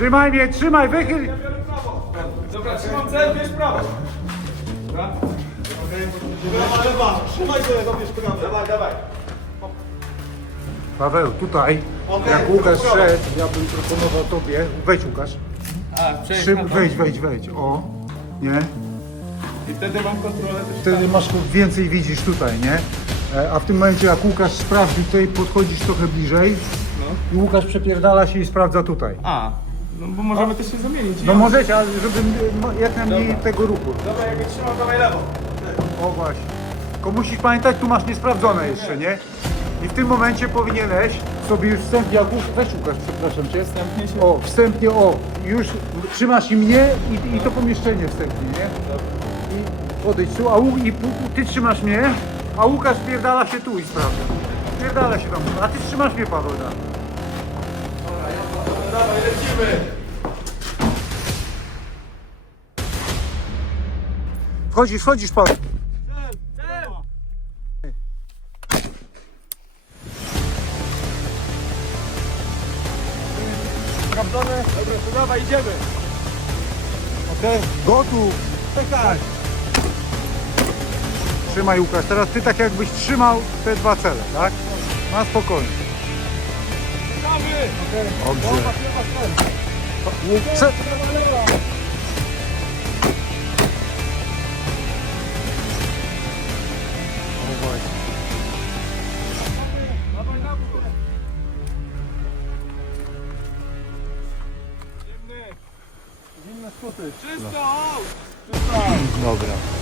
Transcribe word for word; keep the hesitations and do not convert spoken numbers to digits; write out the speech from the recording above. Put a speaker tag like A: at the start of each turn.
A: Trzymaj mnie, trzymaj, wychyl!
B: Ja biorę prawo. Dobra, trzymam cel, bierz prawo. Dobra?
C: Lewa, lewa, trzymaj sobie, dobierz prawo.
B: Dawaj, dawaj.
A: Paweł, tutaj,
C: Okej,
A: jak Łukasz
C: dobra.
A: szedł, ja bym proponował tobie, wejdź Łukasz,
B: A, przejdź
A: Szyb,
B: na to.
A: wejdź, wejdź, wejdź, o, nie?
B: I wtedy mam kontrolę też.
A: Wtedy masz więcej widzisz tutaj, nie? E, A w tym momencie jak Łukasz sprawdzi tutaj, podchodzisz trochę bliżej
B: No.
A: i Łukasz przepierdala się i sprawdza tutaj.
B: A, no bo możemy też się zamienić.
A: No możecie, ale żeby m- jak najmniej
B: Dobra.
A: tego ruchu.
B: Dobra, jak je trzymam, dawaj lewo.
A: O właśnie. Tylko musisz pamiętać, tu masz niesprawdzone jeszcze, nie? I w tym momencie powinieneś sobie już wstępnie, jak już, weź Łukasz, przepraszam cię.
B: Wstępnie się-
A: O, wstępnie, o, już trzymasz i mnie i, i to pomieszczenie wstępnie, nie? I podejdź tu, a Łu, i pu- ty trzymasz mnie, a Łukasz pierdala się tu i sprawdza. Pierdala się tam, a ty trzymasz mnie, Paweł, da.
B: Dawaj, lecimy.
A: Wchodzisz, wchodzisz, Paweł.
B: Sprawdzone? Dobra, to dawaj, idziemy.
A: Okej, gotów.
B: Czekaj.
A: Trzymaj, Łukasz, teraz ty tak jakbyś trzymał te dwa cele, tak? Na spokojnie.
B: Czekamy.
A: Dobrze. Prze- O właśnie.
B: Dawaj na górę. Zimny. Zimne skuty. Czysto! Czysto!
A: Dobra.